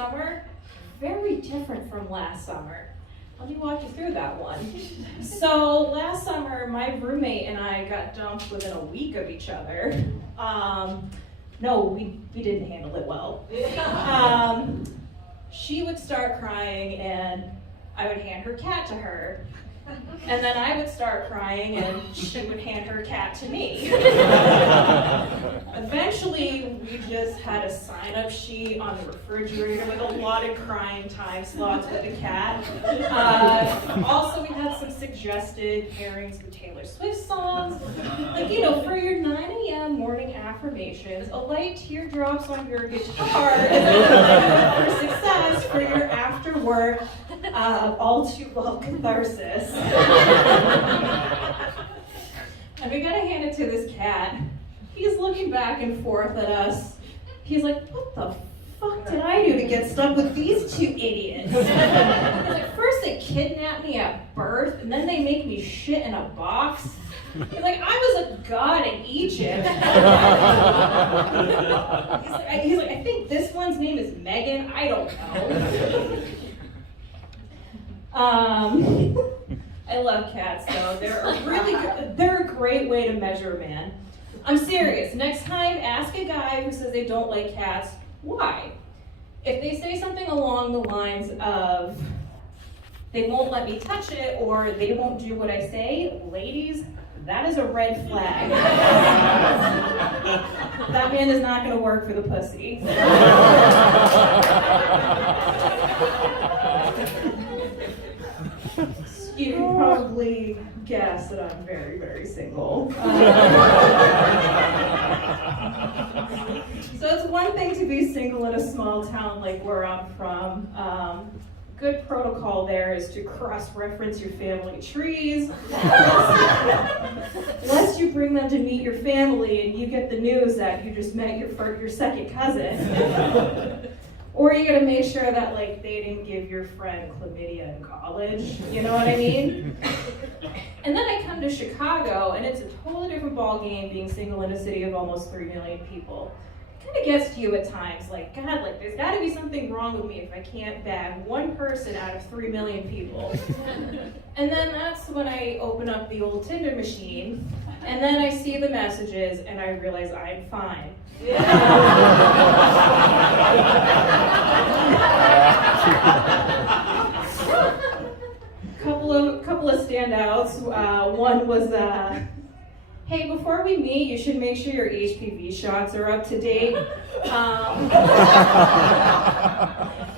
summer, very different from last summer. Let me walk you through that one. So last summer, my roommate and I got dumped within a week of each other. No, we didn't handle it well. She would start crying and I would hand her cat to her. And then I would start crying and she would hand her cat to me. Eventually, we just had a sign-up sheet on the refrigerator with a lot of crying time slots with the cat. Also, we had some suggested pairings with Taylor Swift songs. Like, for your 9 a.m. morning affirmations, a light teardrops on your guitar is a for success for your after-work, all-too-well catharsis. And we gotta hand it to this cat. He's looking back and forth at us. He's like, what the fuck did I do to get stuck with these two idiots? He's like, first they kidnapped me at birth, and then they make me shit in a box. He's like, I was a god in Egypt. He's like, I think this one's name is Megan. I don't know. I love cats though. They're a great way to measure a man. I'm serious. Next time, ask a guy who says they don't like cats, why? If they say something along the lines of, they won't let me touch it, or they won't do what I say, ladies, that is a red flag. That man is not going to work for the pussy. You can probably guess that I'm very, very single. So it's one thing to be single in a small town like where I'm from. Good protocol there is to cross-reference your family trees. Lest you bring them to meet your family and you get the news that you just met your second cousin. Or you gotta make sure that they didn't give your friend chlamydia in college, you know what I mean? And then I come to Chicago and it's a totally different ballgame being single in a city of almost 3 million people. It kind of gets to you at times, God, there's gotta be something wrong with me if I can't bag one person out of 3 million people. And then that's when I open up the old Tinder machine, and then I see the messages and I realize I'm fine. Couple of standouts. One was, hey, before we meet, you should make sure your HPV shots are up to date.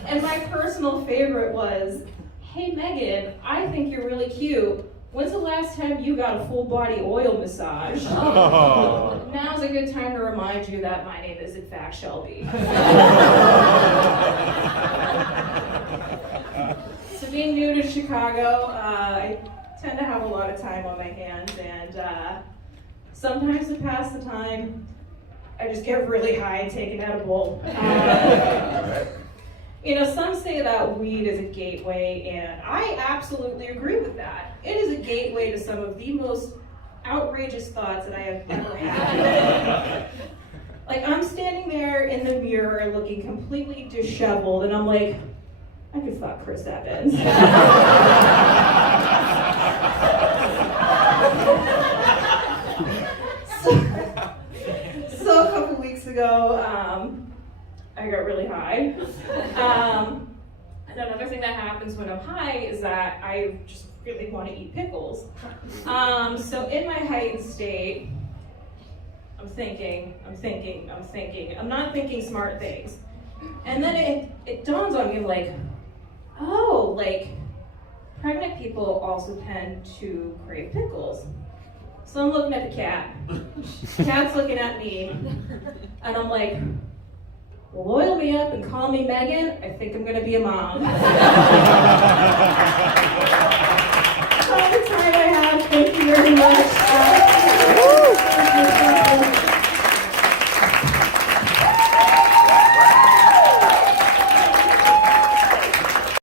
And my personal favorite was, hey, Megan, I think you're really cute. When's the last time you got a full body oil massage? Oh. Now's a good time to remind you that my name is in fact Shelby. So being new to Chicago, I tend to have a lot of time on my hands, and sometimes to pass the time, I just get really high and take an edible. Some say that weed is a gateway, and I absolutely agree with that. It is a gateway to some of the most outrageous thoughts that I have ever had. I'm standing there in the mirror looking completely disheveled, and I'm like, I could fuck Chris Evans. So a couple weeks ago, I got really high. And another thing that happens when I'm high is that I just really want to eat pickles. So in my heightened state, I'm thinking. I'm not thinking smart things. And then it dawns on me, pregnant people also tend to crave pickles. So I'm looking at the cat. Cat's looking at me. And I'm like, well, oil me up and call me Megan. I think I'm going to be a mom. That's all the time I have. Thank you very much.